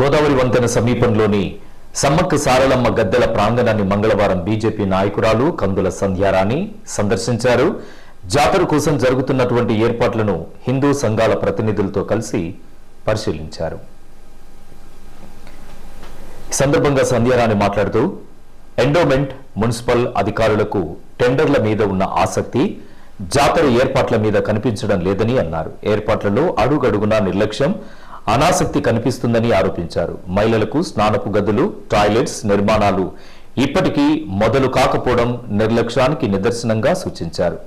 గోదావరి వంతెన సమీపంలోని సమ్మక్క సారలమ్మ గద్దెల ప్రాంగణాన్ని మంగళవారం బీజేపీ నాయకురాలు కందుల సంధ్యారాణి సందర్శించారు. జాతర కోసం జరుగుతున్నటువంటి ఏర్పాట్లను హిందూ సంఘాల ప్రతినిధులతో కలిసి పరిశీలించారు. సందర్భంగా సంధ్యారాణి మాట్లాడుతూ ఎండోమెంట్ మున్సిపల్ అధికారులకు టెండర్ల మీద ఉన్న ఆసక్తి జాతర ఏర్పాట్ల మీద కనిపించడం లేదని అన్నారు. ఏర్పాట్లలో అడుగడుగునా నిర్లక్ష్యం అనాసక్తి కనిపిస్తుందని ఆరోపించారు. మహిళలకు స్నానపు గదులు టాయిలెట్స్ నిర్మాణాలు ఇప్పటికీ మొదలు కాకపోవడం నిర్లక్ష్యానికి నిదర్శనంగా సూచించారు.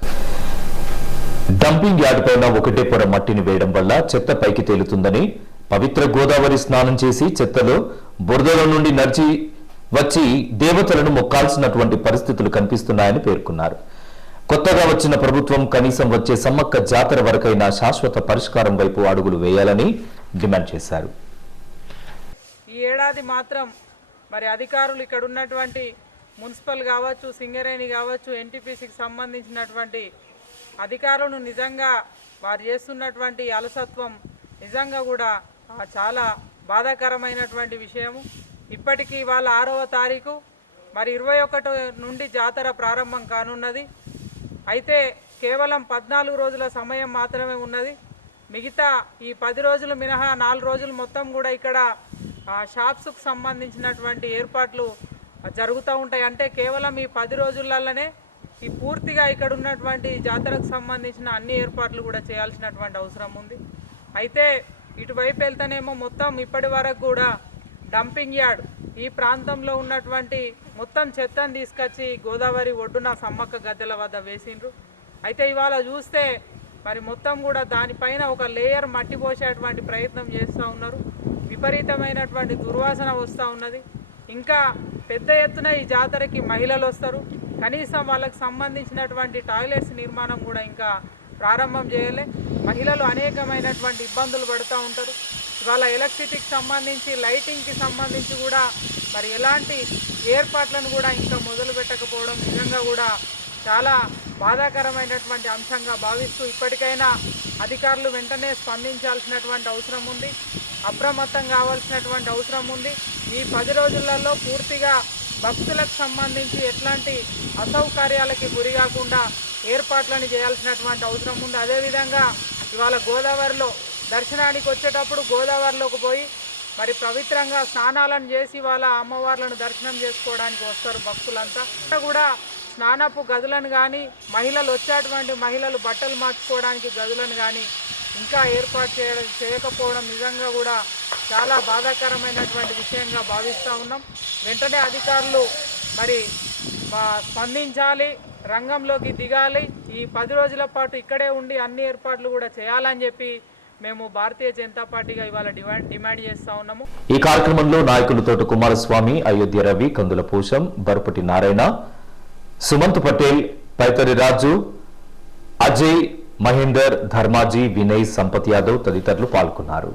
డంపింగ్ యార్డ్ పైన ఒకటే పొర మట్టిని వేయడం వల్ల చెత్త పైకి తేలుతుందని పవిత్ర గోదావరి స్నానం చేసి చెత్తలో బురదల నుండి నడిచి వచ్చి దేవతలను మొక్కాల్సినటువంటి పరిస్థితులు కనిపిస్తున్నాయని పేర్కొన్నారు. కొత్తగా వచ్చిన ప్రభుత్వం కనీసం వచ్చే సమ్మక్క జాతర వరకైనా శాశ్వత పరిష్కారం వైపు అడుగులు వేయాలని డిమాండ్ చేశారు. ఈ ఏడాది మాత్రం మరి అధికారులు ఇక్కడ ఉన్నటువంటి మున్సిపల్ కావచ్చు సింగరేణి కావచ్చు ఎన్టీపీసీకి సంబంధించినటువంటి అధికారులను నిజంగా వారు చేస్తున్నటువంటి అలసత్వం నిజంగా కూడా చాలా బాధాకరమైనటువంటి విషయము. ఇప్పటికీ వాళ్ళ ఆరవ తారీఖు మరి ఇరవై ఒకటి నుండి జాతర ప్రారంభం కానున్నది. అయితే కేవలం పద్నాలుగు రోజుల సమయం మాత్రమే ఉన్నది. మిగతా ఈ పది రోజులు మినహా నాలుగు రోజులు మొత్తం కూడా ఇక్కడ షాప్స్కు సంబంధించినటువంటి ఏర్పాట్లు జరుగుతూ ఉంటాయి. అంటే కేవలం ఈ పది రోజులలోనే ఈ పూర్తిగా ఇక్కడ ఉన్నటువంటి జాతరకు సంబంధించిన అన్ని ఏర్పాట్లు కూడా చేయాల్సినటువంటి అవసరం ఉంది. అయితే ఇటువైపు వెళ్తేనేమో మొత్తం ఇప్పటి వరకు కూడా డంపింగ్ యార్డ్ ఈ ప్రాంతంలో ఉన్నటువంటి మొత్తం చెత్తను తీసుకొచ్చి గోదావరి ఒడ్డున సమ్మక్క గద్దెల వద్ద వేసిండ్రు. అయితే ఇవాళ చూస్తే మరి మొత్తం కూడా దానిపైన ఒక లేయర్ మట్టి పోసేటువంటి ప్రయత్నం చేస్తూ ఉన్నారు. విపరీతమైనటువంటి దుర్వాసన వస్తూ ఉన్నది. ఇంకా పెద్ద ఎత్తున ఈ జాతరకి మహిళలు వస్తారు. కనీసం వాళ్ళకి సంబంధించినటువంటి టాయిలెట్స్ నిర్మాణం కూడా ఇంకా ప్రారంభం చేయలే. మహిళలు అనేకమైనటువంటి ఇబ్బందులు పడుతూ ఉంటారు. ఇవాళ ఎలక్ట్రిసిటీకి సంబంధించి లైటింగ్కి సంబంధించి కూడా మరి ఎలాంటి ఏర్పాట్లను కూడా ఇంకా మొదలు పెట్టకపోవడం నిజంగా కూడా చాలా బాధాకరమైనటువంటి అంశంగా భావిస్తూ ఇప్పటికైనా అధికారులు వెంటనే స్పందించాల్సినటువంటి అవసరం ఉంది. అప్రమత్తం కావాల్సినటువంటి అవసరం ఉంది. ఈ పది రోజులలో పూర్తిగా భక్తులకు సంబంధించి ఎట్లాంటి అసౌకర్యాలకి గురి కాకుండా ఏర్పాట్లను చేయాల్సినటువంటి అవసరం ఉంది. అదేవిధంగా ఇవాళ గోదావరిలో దర్శనానికి వచ్చేటప్పుడు గోదావరిలోకి పోయి మరి పవిత్రంగా స్నానాలను చేసి వాళ్ళ అమ్మవార్లను దర్శనం చేసుకోవడానికి వస్తారు భక్తులంతా. కూడా స్నానపు గదులను కానీ మహిళలు వచ్చేటువంటి మహిళలు బట్టలు మార్చుకోవడానికి గదులను కానీ ఇంకా ఏర్పాటు చేయడం చేయకపోవడం నిజంగా కూడా చాలా బాధాకరమైనటువంటి విషయంగా భావిస్తూ ఉన్నాం. వెంటనే అధికారులు మరి స్పందించాలి రంగంలోకి దిగాలి. ఈ పది రోజుల పాటు ఇక్కడే ఉండి అన్ని ఏర్పాట్లు కూడా చేయాలని చెప్పి మేము భారతీయ జనతా పార్టీగా ఇవాళ డిమాండ్ డిమాండ్ చేస్తూ ఉన్నాము. ఈ కార్యక్రమంలో నాయకులు తోట కుమారస్వామి అయోధ్య రవి కందుల పూషం బరుపటి నారాయణ సుమంత్ పటేల్ పైతరి రాజు అజయ్ మహేందర్ ధర్మాజీ వినయ్ సంపత్ యాదవ్ తదితరులు పాల్గొన్నారు.